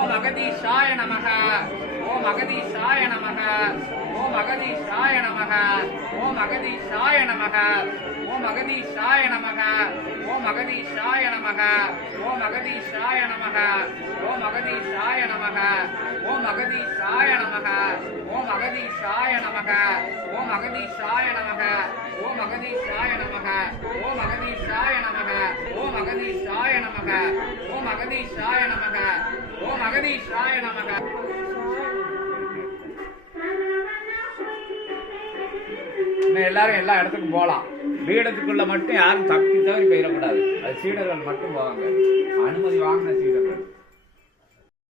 ஓம் அகதீஷாய நமக. ஓம் அகதீஷாய நமக. ஓம் அகதீஷாய நமக. ஓம் அகதீஷாய நமக. ஓம் அகதீஷாய நமக. ஓம் அகதீஷாய நமக. ஓம் அகதீஷாய நமக. ஓம் அகதீஷாய நமக. ஓம் அகதீஷாய நமக. ஓம் அகதீஷாய நமக. ஓம் அகதீஷாய நமக. ஓம் அகதீஷாய நமக. ஓம் அகதீஷாய நமக. ஓம் அகதீஷாய நமக. ஓம் அகதீஷாய நமக. ஓம் அகதீஷாய நமக. எல்லாரும் எல்லா இடத்துக்கும் போகலாம். பீடத்துக்குள்ள மட்டும் யாரும் தப்பி தவறி போயிடக்கூடாது. அது சீடர்கள் மட்டும் போவாங்க, அனுமதி வாங்கின சீடர்கள்.